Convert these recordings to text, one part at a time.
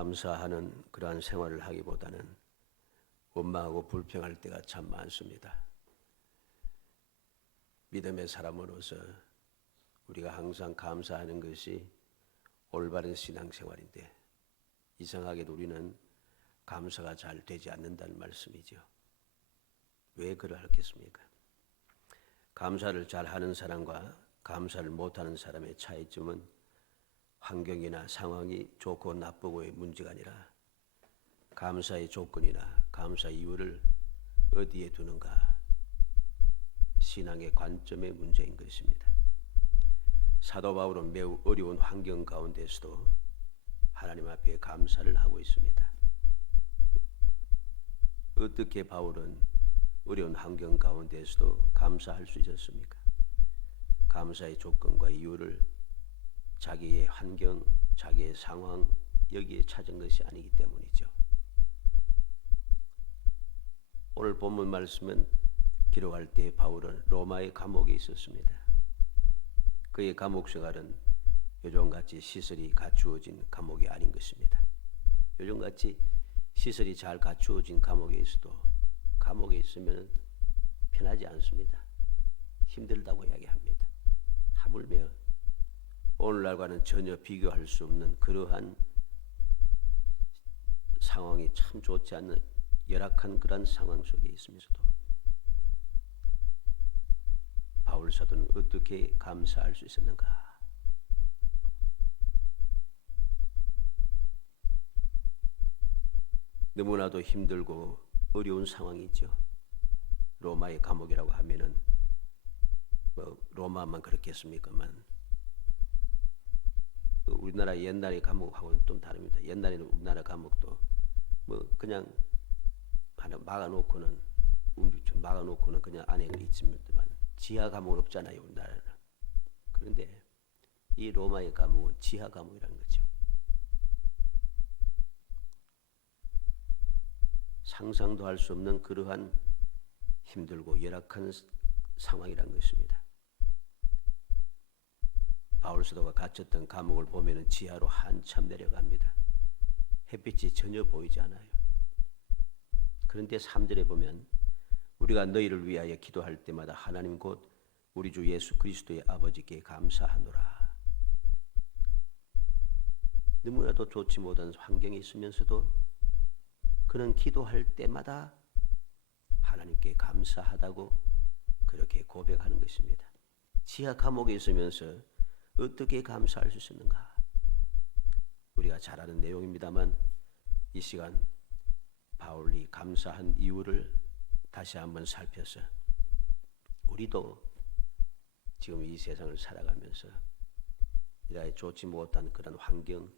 감사하는 그러한 생활을 하기보다는 원망하고 불평할 때가 참 많습니다. 믿음의 사람으로서 우리가 항상 감사하는 것이 올바른 신앙생활인데 이상하게도 우리는 감사가 잘 되지 않는다는 말씀이죠. 왜 그러하겠습니까? 감사를 잘하는 사람과 감사를 못하는 사람의 차이점은 환경이나 상황이 좋고 나쁘고의 문제가 아니라 감사의 조건이나 감사 이유를 어디에 두는가, 신앙의 관점의 문제인 것입니다. 사도 바울은 매우 어려운 환경 가운데서도 하나님 앞에 감사를 하고 있습니다. 어떻게 바울은 어려운 환경 가운데서도 감사할 수 있었습니까? 감사의 조건과 이유를 자기의 환경, 자기의 상황 여기에 찾은 것이 아니기 때문이죠. 오늘 본문 말씀은 기록할 때 바울은 로마의 감옥에 있었습니다. 그의 감옥 생활은 요즘같이 시설이 갖추어진 감옥이 아닌 것입니다. 요즘같이 시설이 잘 갖추어진 감옥에 있어도 감옥에 있으면 편하지 않습니다. 힘들다고 이야기합니다. 하물며 오늘날과는 전혀 비교할 수 없는 그러한 상황이 참 좋지 않는 열악한 그런 상황 속에 있으면서도 바울 사도는 어떻게 감사할 수 있었는가? 너무나도 힘들고 어려운 상황이죠. 로마의 감옥이라고 하면은 로마만 그렇겠습니까만 우리나라 옛날의 감옥하고는 좀 다릅니다. 옛날에는 우리나라 감옥도 그냥 하나 막아놓고는 막아놓고는 그냥 안에 있습니다만 지하 감옥은 없잖아요, 우리나라는. 그런데 이 로마의 감옥은 지하 감옥이라는 거죠. 상상도 할 수 없는 그러한 힘들고 열악한 상황이라는 것입니다. 바울 사도가 갇혔던 감옥을 보면은 지하로 한참 내려갑니다. 햇빛이 전혀 보이지 않아요. 그런데 3절에 보면 우리가 너희를 위하여 기도할 때마다 하나님 곧 우리 주 예수 그리스도의 아버지께 감사하노라. 너무나도 좋지 못한 환경에 있으면서도 그는 기도할 때마다 하나님께 감사하다고 그렇게 고백하는 것입니다. 지하 감옥에 있으면서 어떻게 감사할 수 있었는가? 우리가 잘 아는 내용입니다만 이 시간 바울이 감사한 이유를 다시 한번 살펴서 우리도 지금 이 세상을 살아가면서 이렇게 좋지 못한 그런 환경,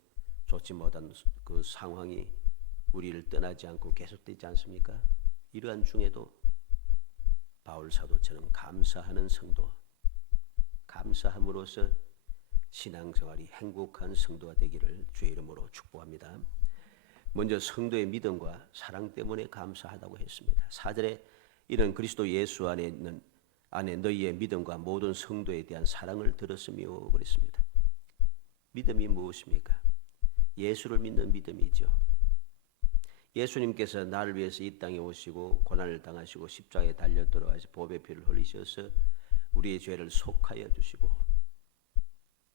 좋지 못한 그 상황이 우리를 떠나지 않고 계속되지 않습니까? 이러한 중에도 바울 사도처럼 감사하는 성도, 감사함으로써 신앙생활이 행복한 성도가 되기를 주의 이름으로 축복합니다. 먼저 성도의 믿음과 사랑 때문에 감사하다고 했습니다. 4절에 이는 그리스도 예수 안에 너희의 믿음과 모든 성도에 대한 사랑을 들었으며 그랬습니다. 믿음이 무엇입니까? 예수를 믿는 믿음이죠. 예수님께서 나를 위해서 이 땅에 오시고 고난을 당하시고 십자가에 달려 돌아가서 보배 피를 흘리셔서 우리의 죄를 속하여 주시고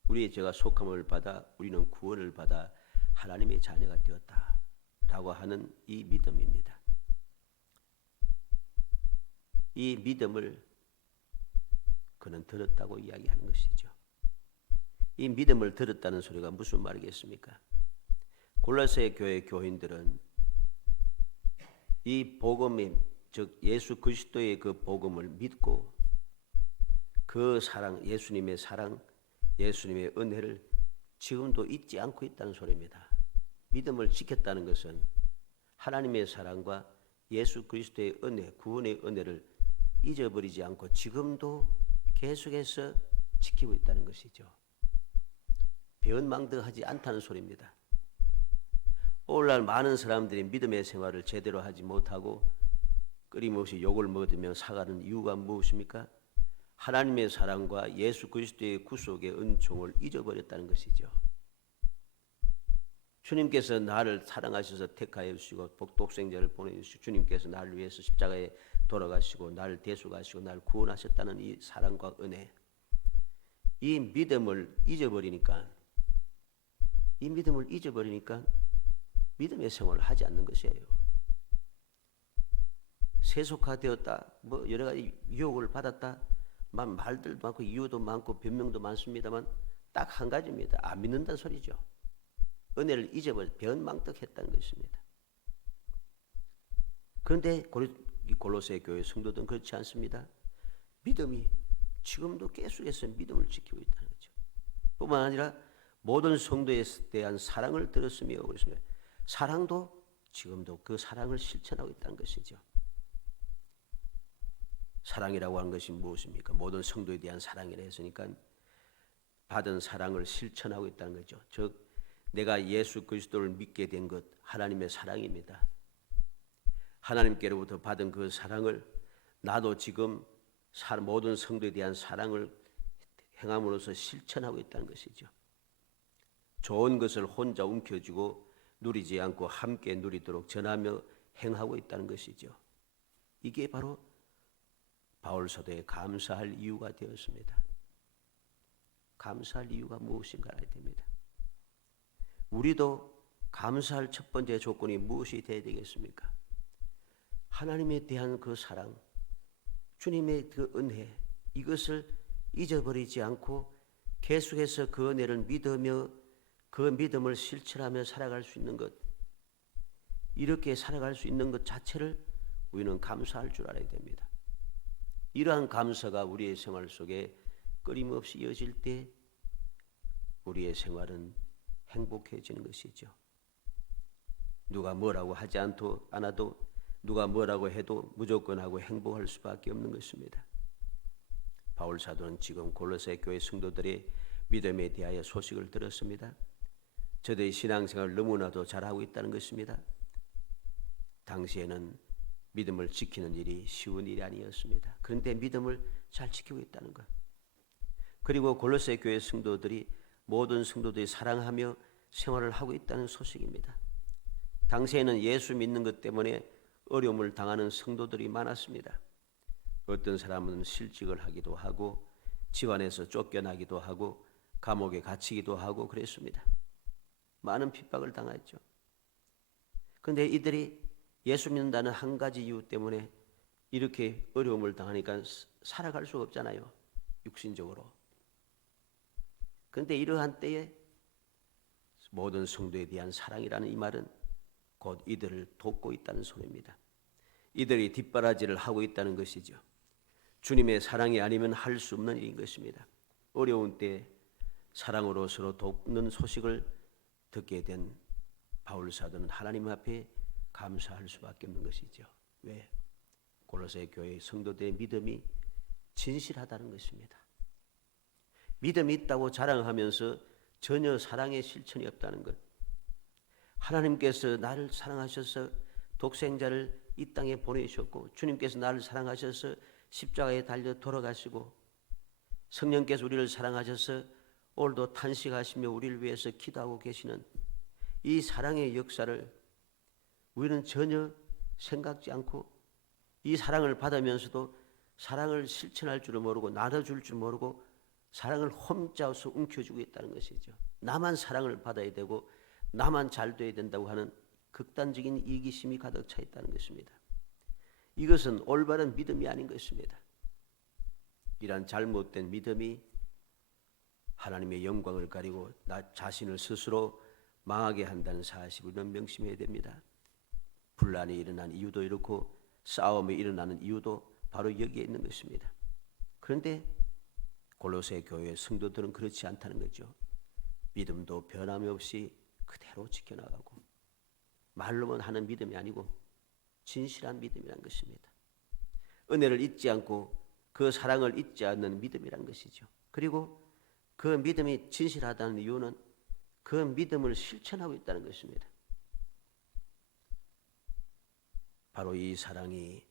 우리의 죄가 속함을 받아 우리는 구원을 받아 하나님의 자녀가 되었다라고 하는 이 믿음입니다. 이 믿음을 그는 들었다고 이야기하는 것이죠. 이 믿음을 들었다는 소리가 무슨 말이겠습니까? 골로새 교회 교인들은 이 복음이 즉 예수 그리스도의 그 복음을 믿고 그 사랑, 예수님의 사랑, 예수님의 은혜를 지금도 잊지 않고 있다는 소리입니다. 믿음을 지켰다는 것은 하나님의 사랑과 예수 그리스도의 은혜, 구원의 은혜를 잊어버리지 않고 지금도 계속해서 지키고 있다는 것이죠. 배은망덕하지 않다는 소리입니다. 오늘날 많은 사람들이 믿음의 생활을 제대로 하지 못하고 끊임없이 욕을 먹으며 살아가는 이유가 무엇입니까? 하나님의 사랑과 예수 그리스도의 구속의 은총을 잊어버렸다는 것이죠. 주님께서 나를 사랑하셔서 택하여 주시고 독생자를 보내주시고 주님께서 나를 위해서 십자가에 돌아가시고 나를 대속하시고 나를 구원하셨다는 이 사랑과 은혜, 이 믿음을 잊어버리니까 믿음의 생활을 하지 않는 것이에요. 세속화되었다, 뭐 여러 가지 유혹을 받았다, 말들도 많고 이유도 많고 변명도 많습니다만 딱 한 가지입니다. 안 믿는다는 소리죠. 은혜를 잊어버려 변망덕했다는 것입니다. 그런데 골로새 교회 성도들은 그렇지 않습니다. 믿음이 지금도 계속해서 믿음을 지키고 있다는 거죠. 뿐만 아니라 모든 성도에 대한 사랑을 들었으며 그랬습니다. 사랑도 지금도 그 사랑을 실천하고 있다는 것이죠. 사랑이라고 하는 것이 무엇입니까? 모든 성도에 대한 사랑이라 했으니까 받은 사랑을 실천하고 있다는 거죠. 즉 내가 예수 그리스도를 믿게 된 것 하나님의 사랑입니다. 하나님께로부터 받은 그 사랑을 나도 지금 모든 성도에 대한 사랑을 행함으로써 실천하고 있다는 것이죠. 좋은 것을 혼자 움켜쥐고 누리지 않고 함께 누리도록 전하며 행하고 있다는 것이죠. 이게 바로 바울 사도의 감사할 이유가 되었습니다. 감사할 이유가 무엇인가 알아야 됩니다. 우리도 감사할 첫 번째 조건이 무엇이 되어야 되겠습니까? 하나님에 대한 그 사랑, 주님의 그 은혜, 이것을 잊어버리지 않고 계속해서 그 은혜를 믿으며 그 믿음을 실천하며 살아갈 수 있는 것, 이렇게 살아갈 수 있는 것 자체를 우리는 감사할 줄 알아야 됩니다. 이러한 감사가 우리의 생활 속에 끊임없이 이어질 때 우리의 생활은 행복해지는 것이죠. 누가 뭐라고 하지 않아도 누가 뭐라고 해도 무조건 하고 행복할 수밖에 없는 것입니다. 바울 사도는 지금 골로새 교회 성도들의 믿음에 대하여 소식을 들었습니다. 저들의 신앙생활을 너무나도 잘하고 있다는 것입니다. 당시에는 믿음을 지키는 일이 쉬운 일이 아니었습니다. 그런데 믿음을 잘 지키고 있다는 것. 그리고 골로새 교회 성도들이 모든 성도들이 사랑하며 생활을 하고 있다는 소식입니다. 당시에는 예수 믿는 것 때문에 어려움을 당하는 성도들이 많았습니다. 어떤 사람은 실직을 하기도 하고 집안에서 쫓겨나기도 하고 감옥에 갇히기도 하고 그랬습니다. 많은 핍박을 당했죠. 그런데 이들이 예수 믿는다는 한 가지 이유 때문에 이렇게 어려움을 당하니까 살아갈 수가 없잖아요. 육신적으로. 그런데 이러한 때에 모든 성도에 대한 사랑이라는 이 말은 곧 이들을 돕고 있다는 소리입니다. 이들이 뒷바라지를 하고 있다는 것이죠. 주님의 사랑이 아니면 할 수 없는 일인 것입니다. 어려운 때 사랑으로 서로 돕는 소식을 듣게 된 바울 사도는 하나님 앞에 감사할 수밖에 없는 것이죠. 왜? 골로새 교회 성도들의 믿음이 진실하다는 것입니다. 믿음이 있다고 자랑하면서 전혀 사랑의 실천이 없다는 것. 하나님께서 나를 사랑하셔서 독생자를 이 땅에 보내주셨고 주님께서 나를 사랑하셔서 십자가에 달려 돌아가시고 성령께서 우리를 사랑하셔서 오늘도 탄식하시며 우리를 위해서 기도하고 계시는 이 사랑의 역사를 우리는 전혀 생각지 않고 이 사랑을 받으면서도 사랑을 실천할 줄을 모르고 나눠줄 줄 모르고 사랑을 홈짜서 움켜쥐고 있다는 것이죠. 나만 사랑을 받아야 되고 나만 잘 돼야 된다고 하는 극단적인 이기심이 가득 차 있다는 것입니다. 이것은 올바른 믿음이 아닌 것입니다. 이러한 잘못된 믿음이 하나님의 영광을 가리고 나 자신을 스스로 망하게 한다는 사실을 우리는 명심해야 됩니다. 분란이 일어난 이유도 이렇고 싸움이 일어나는 이유도 바로 여기에 있는 것입니다. 그런데 골로새 교회 성도들은 그렇지 않다는 거죠. 믿음도 변함이 없이 그대로 지켜나가고 말로만 하는 믿음이 아니고 진실한 믿음이란 것입니다. 은혜를 잊지 않고 그 사랑을 잊지 않는 믿음이란 것이죠. 그리고 그 믿음이 진실하다는 이유는 그 믿음을 실천하고 있다는 것입니다. 바로 이 사랑이,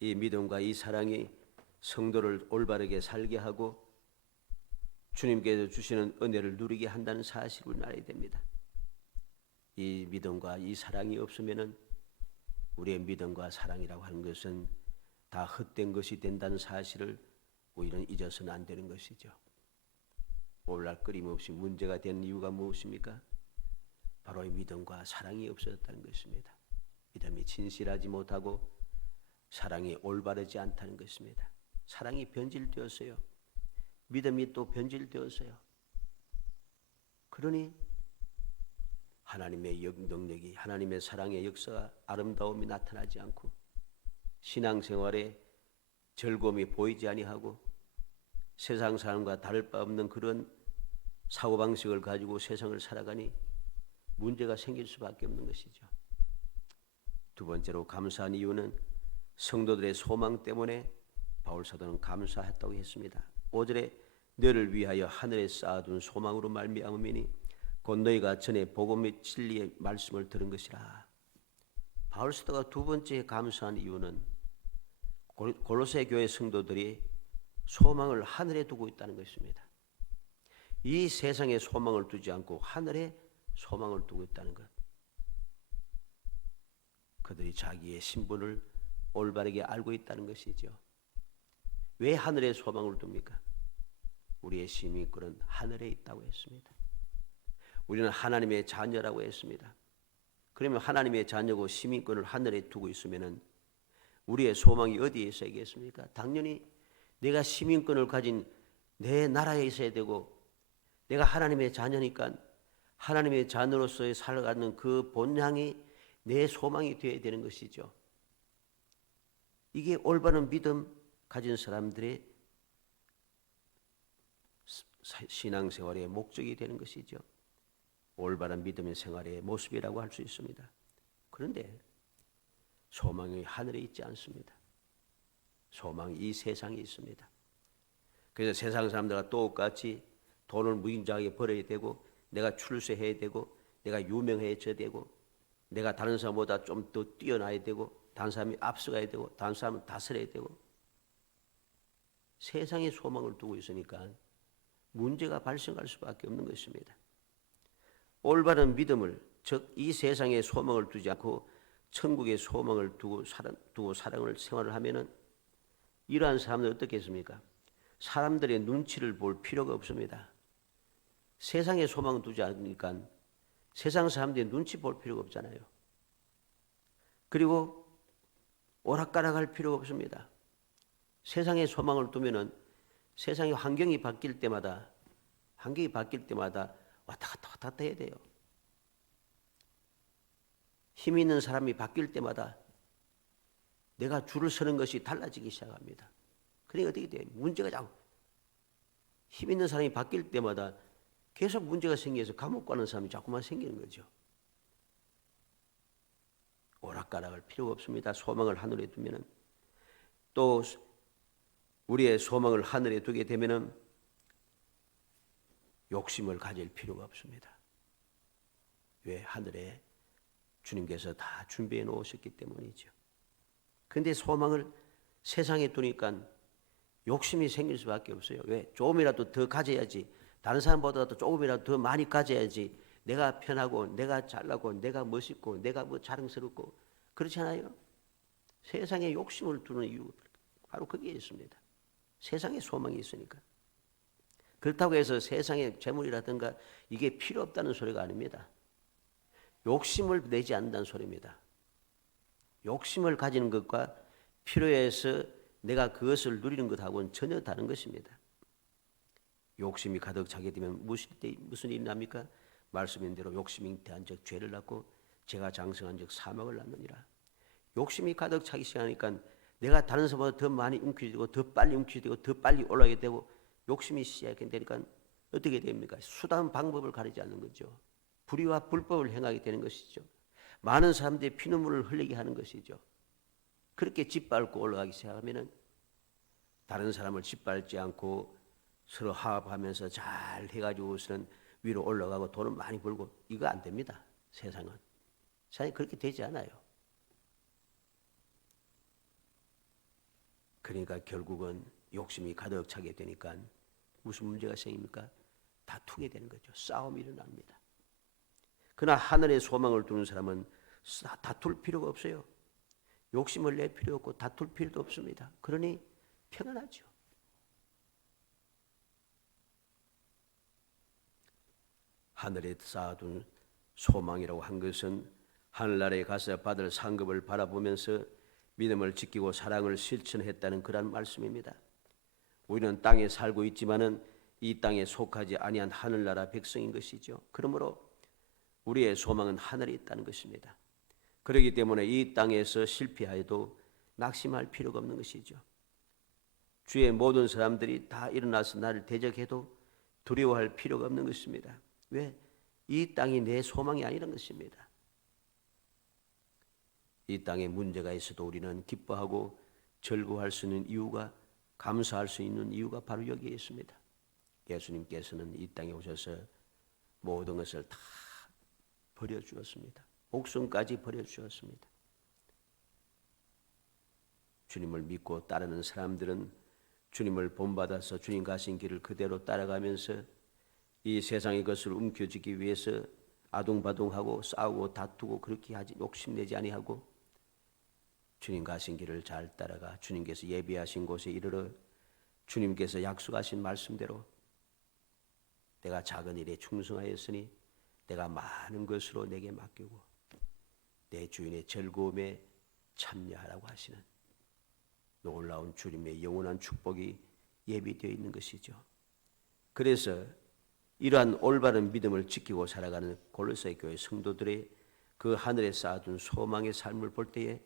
이 믿음과 이 사랑이 성도를 올바르게 살게 하고 주님께서 주시는 은혜를 누리게 한다는 사실을 알아야 됩니다. 이 믿음과 이 사랑이 없으면은 우리의 믿음과 사랑이라고 하는 것은 다 헛된 것이 된다는 사실을 우리는 잊어서는 안 되는 것이죠. 오늘날 끊임없이 문제가 된 이유가 무엇입니까? 바로 이 믿음과 사랑이 없어졌다는 것입니다. 믿음이 진실하지 못하고 사랑이 올바르지 않다는 것입니다. 사랑이 변질되었어요. 믿음이 또 변질되었어요. 그러니 하나님의 능력이, 하나님의 사랑의 역사가, 아름다움이 나타나지 않고 신앙생활에 즐거움이 보이지 아니하고 세상 사람과 다를 바 없는 그런 사고방식을 가지고 세상을 살아가니 문제가 생길 수밖에 없는 것이죠. 두 번째로 감사한 이유는 성도들의 소망 때문에 바울사도는 감사했다고 했습니다. 5절에 너를 위하여 하늘에 쌓아둔 소망으로 말미암음이니 곧 너희가 전에 복음의 진리의 말씀을 들은 것이라. 바울사도가 두 번째 감사한 이유는 골로새 교회 성도들이 소망을 하늘에 두고 있다는 것입니다. 이 세상에 소망을 두지 않고 하늘에 소망을 두고 있다는 것. 그들이 자기의 신분을 올바르게 알고 있다는 것이죠. 왜 하늘에 소망을 둡니까? 우리의 시민권은 하늘에 있다고 했습니다. 우리는 하나님의 자녀라고 했습니다. 그러면 하나님의 자녀고 시민권을 하늘에 두고 있으면 우리의 소망이 어디에 있어야겠습니까? 당연히 내가 시민권을 가진 내 나라에 있어야 되고, 내가 하나님의 자녀니까 하나님의 자녀로서의 살아가는 그 본향이 내 소망이 되어야 되는 것이죠. 이게 올바른 믿음 가진 사람들의 신앙생활의 목적이 되는 것이죠. 올바른 믿음의 생활의 모습이라고 할 수 있습니다. 그런데 소망이 하늘에 있지 않습니다. 소망이 이 세상에 있습니다. 그래서 세상 사람들과 똑같이 돈을 무인장하게 벌어야 되고, 내가 출세해야 되고, 내가 유명해져야 되고, 내가 다른 사람보다 좀 더 뛰어나야 되고, 다른 사람이 앞서가야 되고, 다른 사람은 다스려야 되고, 세상에 소망을 두고 있으니까 문제가 발생할 수밖에 없는 것입니다. 올바른 믿음을, 즉 이 세상에 소망을 두지 않고 천국의 소망을 두고 사랑을 생활을 하면은 이러한 사람들은 어떻겠습니까? 사람들의 눈치를 볼 필요가 없습니다. 세상에 소망을 두지 않으니까 세상 사람들의 눈치 볼 필요가 없잖아요. 그리고 오락가락할 필요가 없습니다. 세상에 소망을 두면은 세상의 환경이 바뀔 때마다 왔다 갔다 해야 돼요. 힘 있는 사람이 바뀔 때마다 내가 줄을 서는 것이 달라지기 시작합니다. 그러니까 어떻게 돼요? 문제가 자꾸 힘 있는 사람이 바뀔 때마다 계속 문제가 생겨서 감옥 가는 사람이 자꾸만 생기는 거죠. 오락가락할 필요가 없습니다. 소망을 하늘에 두면은, 또 우리의 소망을 하늘에 두게 되면은 욕심을 가질 필요가 없습니다. 왜? 하늘에 주님께서 다 준비해 놓으셨기 때문이죠. 그런데 소망을 세상에 두니까 욕심이 생길 수밖에 없어요. 왜? 조금이라도 더 가져야지, 다른 사람보다도 조금이라도 더 많이 가져야지 내가 편하고 내가 잘나고 내가 멋있고 내가 뭐 자랑스럽고 그렇잖아요. 세상에 욕심을 두는 이유 바로 거기에 있습니다. 세상에 소망이 있으니까. 그렇다고 해서 세상의 재물이라든가 이게 필요 없다는 소리가 아닙니다. 욕심을 내지 않는다는 소리입니다. 욕심을 가지는 것과 필요해서 내가 그것을 누리는 것하고는 전혀 다른 것입니다. 욕심이 가득 차게 되면 무슨 일이 납니까? 말씀인 대로 욕심이 잉태한 적 죄를 낳고 죄가 장성한 적 사망을 낳느니라. 욕심이 가득 차기 시작하니까 내가 다른 사람보다 더 많이 움켜쥐고 더 빨리 움켜쥐고 더 빨리 올라가게 되고, 욕심이 시작되니까 어떻게 됩니까? 수단 방법을 가리지 않는 거죠. 불의와 불법을 행하게 되는 것이죠. 많은 사람들의 피눈물을 흘리게 하는 것이죠. 그렇게 짓밟고 올라가기 시작하면은 다른 사람을 짓밟지 않고 서로 화합하면서 잘 해가지고서는 위로 올라가고 돈을 많이 벌고, 이거 안 됩니다. 세상은 그렇게 되지 않아요. 그러니까 결국은 욕심이 가득 차게 되니까 무슨 문제가 생깁니까? 다투게 되는 거죠. 싸움이 일어납니다. 그러나 하늘의 소망을 두는 사람은 다툴 필요가 없어요. 욕심을 낼 필요 없고 다툴 필요도 없습니다. 그러니 평안하죠. 하늘에 쌓아둔 소망이라고 한 것은 하늘나라에 가서 받을 상급을 바라보면서 믿음을 지키고 사랑을 실천했다는 그런 말씀입니다. 우리는 땅에 살고 있지만은 이 땅에 속하지 아니한 하늘나라 백성인 것이죠. 그러므로 우리의 소망은 하늘에 있다는 것입니다. 그렇기 때문에 이 땅에서 실패하여도 낙심할 필요가 없는 것이죠. 주의 모든 사람들이 다 일어나서 나를 대적해도 두려워할 필요가 없는 것입니다. 왜? 이 땅이 내 소망이 아니라는 것입니다. 이 땅에 문제가 있어도 우리는 기뻐하고 즐거워할 수 있는 이유가, 감사할 수 있는 이유가 바로 여기에 있습니다. 예수님께서는 이 땅에 오셔서 모든 것을 다 버려주었습니다. 목숨까지 버려주었습니다. 주님을 믿고 따르는 사람들은 주님을 본받아서 주님 가신 길을 그대로 따라가면서 이 세상의 것을 움켜쥐기 위해서 아둥바둥하고 싸우고 다투고 그렇게 하지, 욕심내지 아니하고 주님 가신 길을 잘 따라가 주님께서 예비하신 곳에 이르러 주님께서 약속하신 말씀대로 내가 작은 일에 충성하였으니 내가 많은 것으로 내게 맡기고 내 주인의 즐거움에 참여하라고 하시는 놀라운 주님의 영원한 축복이 예비되어 있는 것이죠. 그래서 이러한 올바른 믿음을 지키고 살아가는 골로새 교회 성도들의 그 하늘에 쌓아둔 소망의 삶을 볼 때에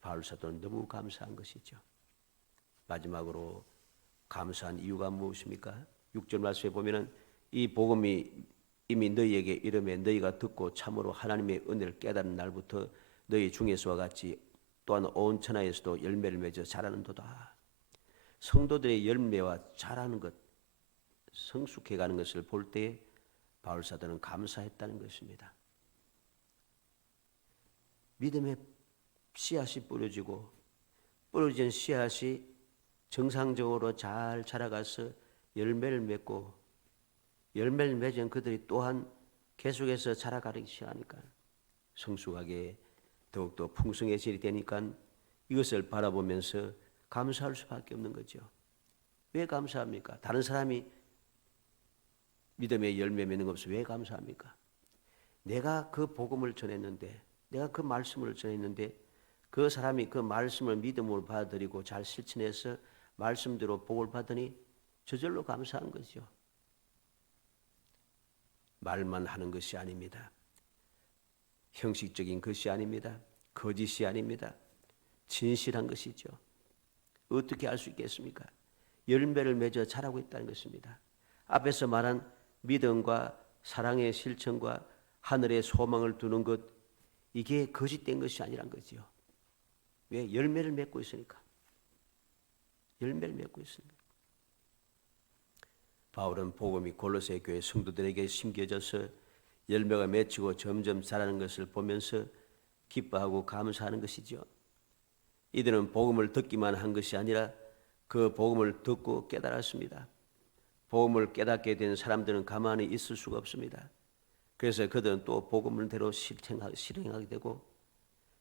바울 사도는 너무 감사한 것이죠. 마지막으로 감사한 이유가 무엇입니까? 6절 말씀에 보면은 이 복음이 이미 너희에게 이르매 너희가 듣고 참으로 하나님의 은혜를 깨달은 날부터 너희 중에서와 같이 또한 온 천하에서도 열매를 맺어 자라는도다. 성도들의 열매와 자라는 것, 성숙해가는 것을 볼 때에 바울 사도는 감사했다는 것입니다. 믿음의 씨앗이 뿌려지고 뿌려진 씨앗이 정상적으로 잘 자라가서 열매를 맺고 열매를 맺은 그들이 또한 계속해서 자라가기 시작하니까 성숙하게 더욱더 풍성해지게 되니까 이것을 바라보면서 감사할 수밖에 없는 거죠. 왜 감사합니까? 다른 사람이 믿음의 열매 맺는 것을 왜 감사합니까? 내가 그 복음을 전했는데, 내가 그 말씀을 전했는데 그 사람이 그 말씀을 믿음으로 받아들이고 잘 실천해서 말씀대로 복을 받으니 저절로 감사한 거죠. 말만 하는 것이 아닙니다. 형식적인 것이 아닙니다. 거짓이 아닙니다. 진실한 것이죠. 어떻게 알 수 있겠습니까? 열매를 맺어 자라고 있다는 것입니다. 앞에서 말한 믿음과 사랑의 실천과 하늘의 소망을 두는 것, 이게 거짓된 것이 아니란 거죠. 왜? 열매를 맺고 있으니까. 열매를 맺고 있습니다. 바울은 복음이 골로새 교회 성도들에게 심겨져서 열매가 맺히고 점점 자라는 것을 보면서 기뻐하고 감사하는 것이죠. 이들은 복음을 듣기만 한 것이 아니라 그 복음을 듣고 깨달았습니다. 복음을 깨닫게 된 사람들은 가만히 있을 수가 없습니다. 그래서 그들은 또 복음대로 실행하게 되고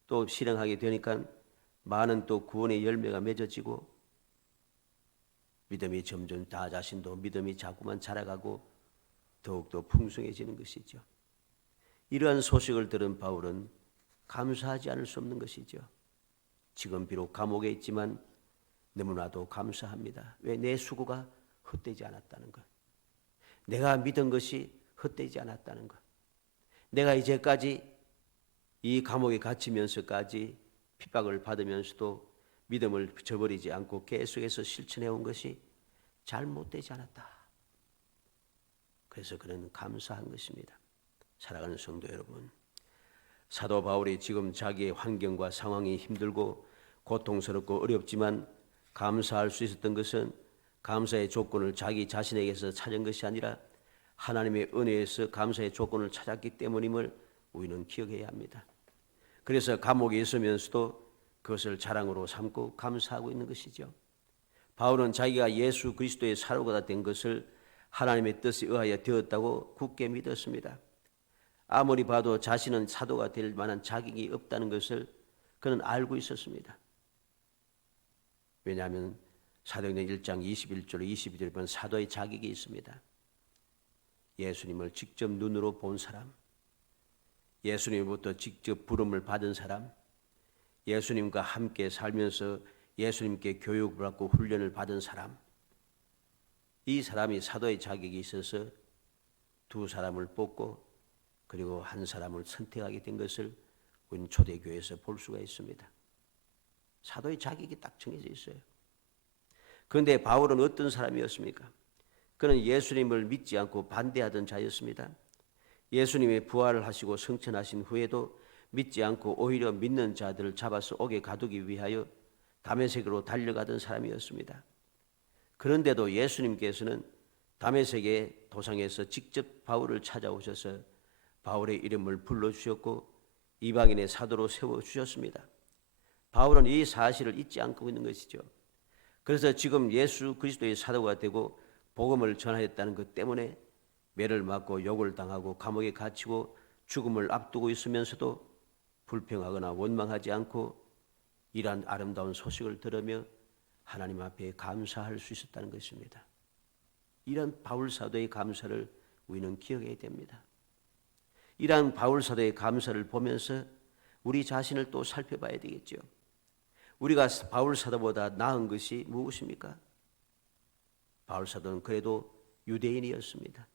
또 실행하게 되니까 많은 또 구원의 열매가 맺어지고 믿음이 점점 나 자신도 믿음이 자꾸만 자라가고 더욱더 풍성해지는 것이죠. 이러한 소식을 들은 바울은 감사하지 않을 수 없는 것이죠. 지금 비록 감옥에 있지만 너무나도 감사합니다. 왜? 내 수고가 헛되지 않았다는 것. 내가 믿은 것이 헛되지 않았다는 것. 내가 이제까지 이 감옥에 갇히면서까지 핍박을 받으면서도 믿음을 저버리지 않고 계속해서 실천해 온 것이 잘못되지 않았다. 그래서 그는 감사한 것입니다. 사랑하는 성도 여러분, 사도 바울이 지금 자기의 환경과 상황이 힘들고 고통스럽고 어렵지만 감사할 수 있었던 것은 감사의 조건을 자기 자신에게서 찾은 것이 아니라 하나님의 은혜에서 감사의 조건을 찾았기 때문임을 우리는 기억해야 합니다. 그래서 감옥에 있으면서도 그것을 자랑으로 삼고 감사하고 있는 것이죠. 바울은 자기가 예수 그리스도의 사로가 된 것을 하나님의 뜻에 의하여 되었다고 굳게 믿었습니다. 아무리 봐도 자신은 사도가 될 만한 자격이 없다는 것을 그는 알고 있었습니다. 왜냐하면 사도행전 1장 21절 22절에 보면 사도의 자격이 있습니다. 예수님을 직접 눈으로 본 사람, 예수님으로부터 직접 부름을 받은 사람, 예수님과 함께 살면서 예수님께 교육을 받고 훈련을 받은 사람, 이 사람이 사도의 자격이 있어서 두 사람을 뽑고 그리고 한 사람을 선택하게 된 것을 우리는 초대교회에서 볼 수가 있습니다. 사도의 자격이 딱 정해져 있어요. 그런데 바울은 어떤 사람이었습니까? 그는 예수님을 믿지 않고 반대하던 자였습니다. 예수님의 부활을 하시고 승천하신 후에도 믿지 않고 오히려 믿는 자들을 잡아서 옥에 가두기 위하여 다메섹으로 달려가던 사람이었습니다. 그런데도 예수님께서는 다메섹의 도상에서 직접 바울을 찾아오셔서 바울의 이름을 불러주셨고 이방인의 사도로 세워주셨습니다. 바울은 이 사실을 잊지 않고 있는 것이죠. 그래서 지금 예수 그리스도의 사도가 되고 복음을 전하였다는 것 때문에 매를 맞고 욕을 당하고 감옥에 갇히고 죽음을 앞두고 있으면서도 불평하거나 원망하지 않고 이러한 아름다운 소식을 들으며 하나님 앞에 감사할 수 있었다는 것입니다. 이러한 바울 사도의 감사를 우리는 기억해야 됩니다. 이러한 바울 사도의 감사를 보면서 우리 자신을 또 살펴봐야 되겠죠. 우리가 바울 사도보다 나은 것이 무엇입니까? 바울 사도는 그래도 유대인이었습니다.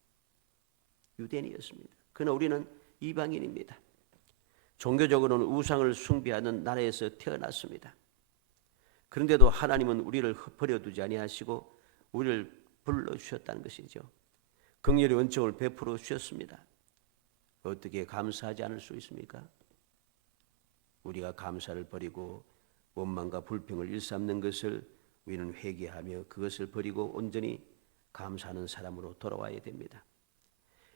유대인이었습니다. 그러나 우리는 이방인입니다. 종교적으로는 우상을 숭배하는 나라에서 태어났습니다. 그런데도 하나님은 우리를 버려두지 아니하시고 우리를 불러주셨다는 것이죠. 긍휼의 은총을 베풀어 주셨습니다. 어떻게 감사하지 않을 수 있습니까? 우리가 감사를 버리고 원망과 불평을 일삼는 것을 우리는 회개하며 그것을 버리고 온전히 감사하는 사람으로 돌아와야 됩니다.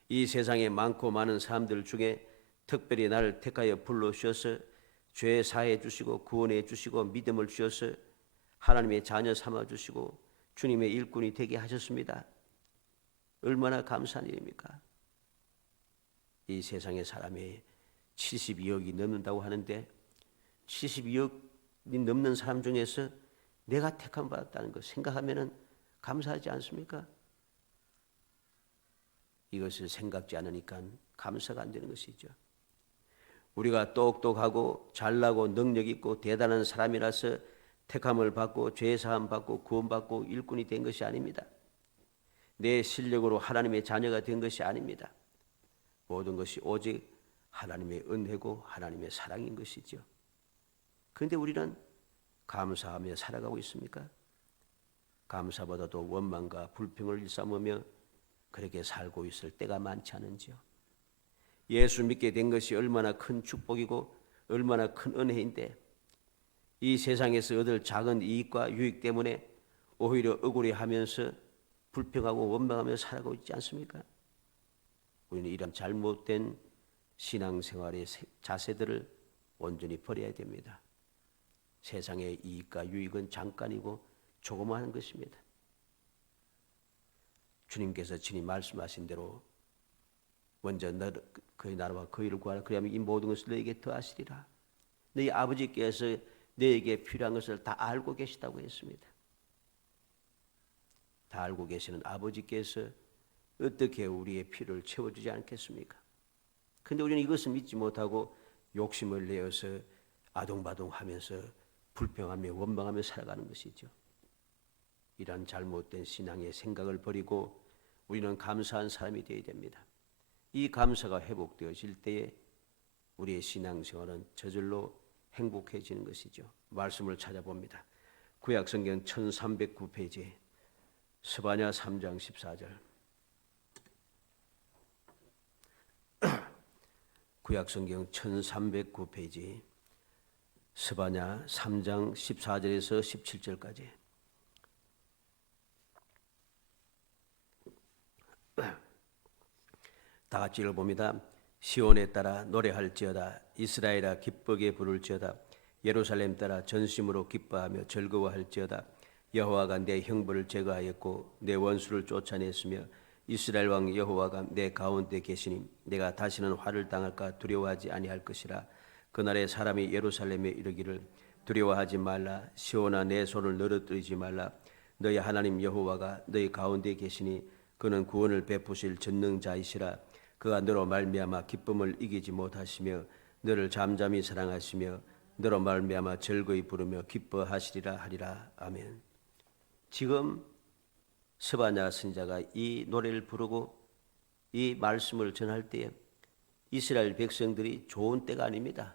이 세상에 많고 많은 사람들 중에 특별히 나를 택하여 불러주셔서 죄 사해 주시고 구원해 주시고 믿음을 주셔서 하나님의 자녀 삼아 주시고 주님의 일꾼이 되게 하셨습니다. 얼마나 감사한 일입니까? 이 세상의 사람이 72억이 넘는다고 하는데 72억이 넘는 사람 중에서 내가 택함 받았다는 것 생각하면 감사하지 않습니까? 이것을 생각지 않으니까 감사가 안 되는 것이죠. 우리가 똑똑하고 잘나고 능력 있고 대단한 사람이라서 택함을 받고 죄사함 받고 구원받고 일꾼이 된 것이 아닙니다. 내 실력으로 하나님의 자녀가 된 것이 아닙니다. 모든 것이 오직 하나님의 은혜고 하나님의 사랑인 것이죠. 그런데 우리는 감사하며 살아가고 있습니까? 감사보다도 원망과 불평을 일삼으며 그렇게 살고 있을 때가 많지 않은지요. 예수 믿게 된 것이 얼마나 큰 축복이고 얼마나 큰 은혜인데 이 세상에서 얻을 작은 이익과 유익 때문에 오히려 억울해하면서 불평하고 원망하며 살아가고 있지 않습니까? 우리는 이런 잘못된 신앙생활의 자세들을 온전히 버려야 됩니다. 세상의 이익과 유익은 잠깐이고 조그마한 것입니다. 주님께서 친히 말씀하신 대로 먼저 그의 나라와 그 일을 구하라. 그리하면 이 모든 것을 너에게 더하시리라. 너희 아버지께서 너에게 필요한 것을 다 알고 계시다고 했습니다. 다 알고 계시는 아버지께서 어떻게 우리의 필요를 채워주지 않겠습니까? 그런데 우리는 이것을 믿지 못하고 욕심을 내어서 아동바동하면서 불평하며 원망하며 살아가는 것이죠. 이러한 잘못된 신앙의 생각을 버리고 우리는 감사한 사람이 되어야 됩니다. 이 감사가 회복되어질 때에 우리의 신앙생활은 저절로 행복해지는 것이죠. 말씀을 찾아봅니다. 구약성경 1309페이지 스바냐 3장 14절 구약성경 1309페이지 스바냐 3장 14절에서 17절까지 다 같이 읽어봅니다. 시온에 따라 노래할지어다. 이스라엘아 기쁘게 부를지어다. 예루살렘 따라 전심으로 기뻐하며 즐거워할지어다. 여호와가 내 형벌을 제거하였고 내 원수를 쫓아냈으며 이스라엘 왕 여호와가 내 가운데 계시니 내가 다시는 화를 당할까 두려워하지 아니할 것이라. 그날에 사람이 예루살렘에 이르기를 두려워하지 말라. 시온아 내 손을 늘어뜨리지 말라. 너희 하나님 여호와가 너희 가운데 계시니 그는 구원을 베푸실 전능자이시라. 그가 너로 말미암아 기쁨을 이기지 못하시며 너를 잠잠히 사랑하시며 너로 말미암아 즐거이 부르며 기뻐하시리라 하리라. 아멘. 지금 스바냐 선지자가 이 노래를 부르고 이 말씀을 전할 때에 이스라엘 백성들이 좋은 때가 아닙니다.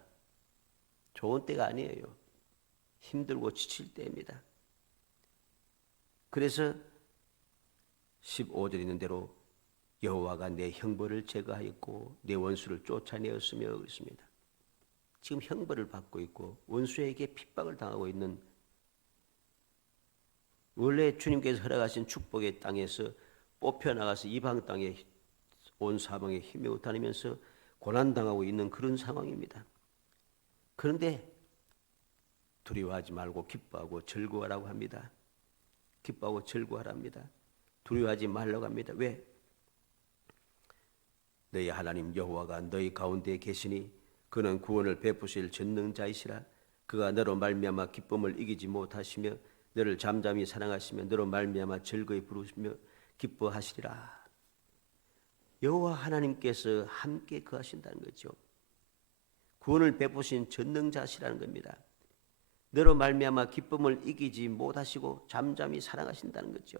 좋은 때가 아니에요. 힘들고 지칠 때입니다. 그래서 15절 있는 대로 여호와가 내 형벌을 제거하였고 내 원수를 쫓아내었으며 그랬습니다. 지금 형벌을 받고 있고 원수에게 핍박을 당하고 있는, 원래 주님께서 허락하신 축복의 땅에서 뽑혀나가서 이방 땅에 온 사방에 힘에 다니면서 고난당하고 있는 그런 상황입니다. 그런데 두려워하지 말고 기뻐하고 즐거워하라고 합니다. 기뻐하고 즐거워하랍니다. 두려워하지 말라고 합니다. 왜? 너희 하나님 여호와가 너희 가운데 계시니 그는 구원을 베푸실 전능자이시라. 그가 너로 말미암아 기쁨을 이기지 못하시며 너를 잠잠히 사랑하시며 너로 말미암아 즐거이 부르시며 기뻐하시리라. 여호와 하나님께서 함께 거하신다는 거죠. 구원을 베푸신 전능자시라는 겁니다. 너로 말미암아 기쁨을 이기지 못하시고 잠잠히 사랑하신다는 거죠.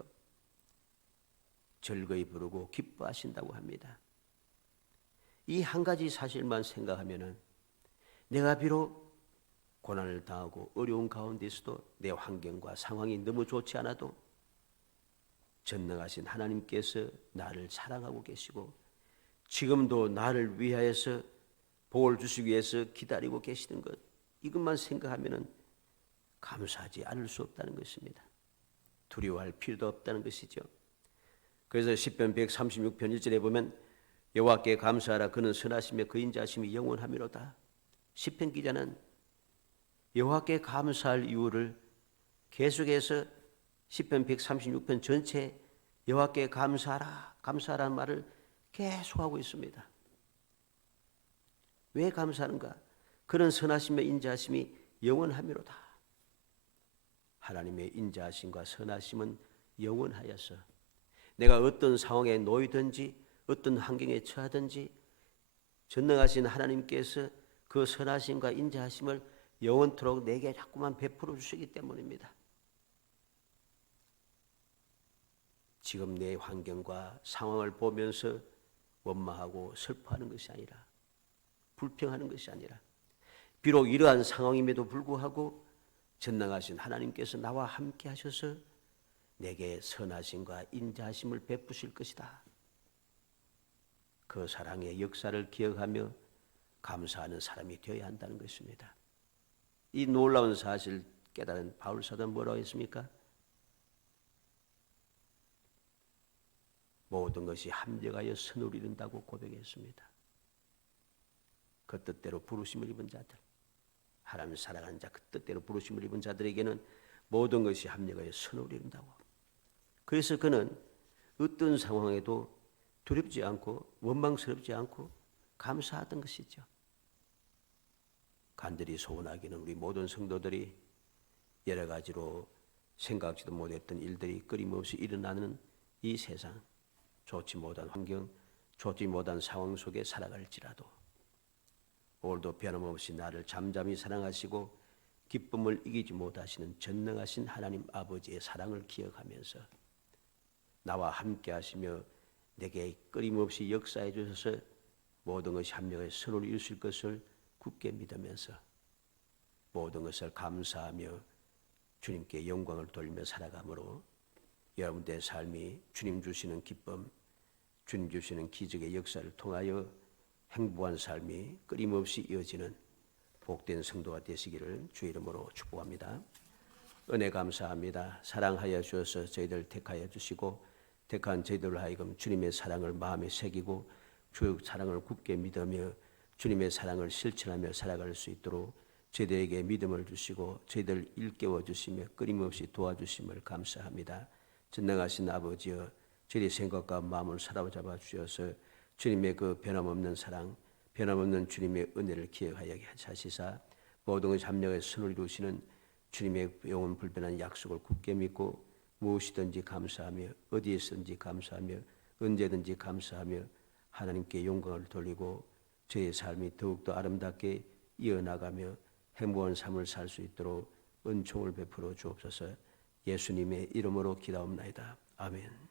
즐거이 부르고 기뻐하신다고 합니다. 이 한 가지 사실만 생각하면은 내가 비록 고난을 당하고 어려운 가운데서도 내 환경과 상황이 너무 좋지 않아도 전능하신 하나님께서 나를 사랑하고 계시고 지금도 나를 위하여서 복을 주시기 위해서 기다리고 계시는 것, 이것만 생각하면은 감사하지 않을 수 없다는 것입니다. 두려워할 필요도 없다는 것이죠. 그래서 시편 136편 1절에 보면 여호와께 감사하라. 그는 선하시며 그 인자하심이 영원하미로다. 시편 기자는 여호와께 감사할 이유를 계속해서 시편 136편 전체 여호와께 감사하라, 감사하라는 말을 계속하고 있습니다. 왜 감사하는가? 그는 선하시며 인자하심이 영원하미로다. 하나님의 인자하심과 선하심은 영원하여서 내가 어떤 상황에 놓이든지 어떤 환경에 처하든지 전능하신 하나님께서 그 선하심과 인자하심을 영원토록 내게 자꾸만 베풀어 주시기 때문입니다. 지금 내 환경과 상황을 보면서 원망하고 슬퍼하는 것이 아니라, 불평하는 것이 아니라, 비록 이러한 상황임에도 불구하고 전능하신 하나님께서 나와 함께 하셔서 내게 선하심과 인자하심을 베푸실 것이다. 그 사랑의 역사를 기억하며 감사하는 사람이 되어야 한다는 것입니다. 이 놀라운 사실 깨달은 바울 사도는 뭐라고 했습니까? 모든 것이 합력하여 선을 이룬다고 고백했습니다. 그 뜻대로 부르심을 입은 자들, 하나님을 사랑하는 자, 그 뜻대로 부르심을 입은 자들에게는 모든 것이 합력하여 선을 이룬다고. 그래서 그는 어떤 상황에도 두렵지 않고 원망스럽지 않고 감사하던 것이죠. 간절히 소원하기는 우리 모든 성도들이 여러 가지로 생각지도 못했던 일들이 끊임없이 일어나는 이 세상, 좋지 못한 환경, 좋지 못한 상황 속에 살아갈지라도 오늘도 변함없이 나를 잠잠히 사랑하시고 기쁨을 이기지 못하시는 전능하신 하나님 아버지의 사랑을 기억하면서 나와 함께 하시며 내게 끊임없이 역사해 주셔서 모든 것이 합력해 선을 이루실 것을 굳게 믿으면서 모든 것을 감사하며 주님께 영광을 돌리며 살아가므로 여러분들의 삶이 주님 주시는 기쁨, 주님 주시는 기적의 역사를 통하여 행복한 삶이 끊임없이 이어지는 복된 성도가 되시기를 주의 이름으로 축복합니다. 은혜 감사합니다. 사랑하여 주셔서 저희들 택하여 주시고 택한 저희들로 하여금 주님의 사랑을 마음에 새기고 주 사랑을 굳게 믿으며 주님의 사랑을 실천하며 살아갈 수 있도록 저희들에게 믿음을 주시고 저희들 일깨워 주시며 끊임없이 도와주심을 감사합니다. 전능하신 아버지여, 저희의 생각과 마음을 사로잡아 주셔서 주님의 그 변함없는 사랑, 변함없는 주님의 은혜를 기억하여 하시사 모든 잡력의 선을 이루시는 주님의 영원 불변한 약속을 굳게 믿고 무엇이든지 감사하며 어디에서든지 감사하며 언제든지 감사하며 하나님께 영광을 돌리고 저의 삶이 더욱더 아름답게 이어나가며 행복한 삶을 살 수 있도록 은총을 베풀어 주옵소서. 예수님의 이름으로 기도합나이다. 아멘.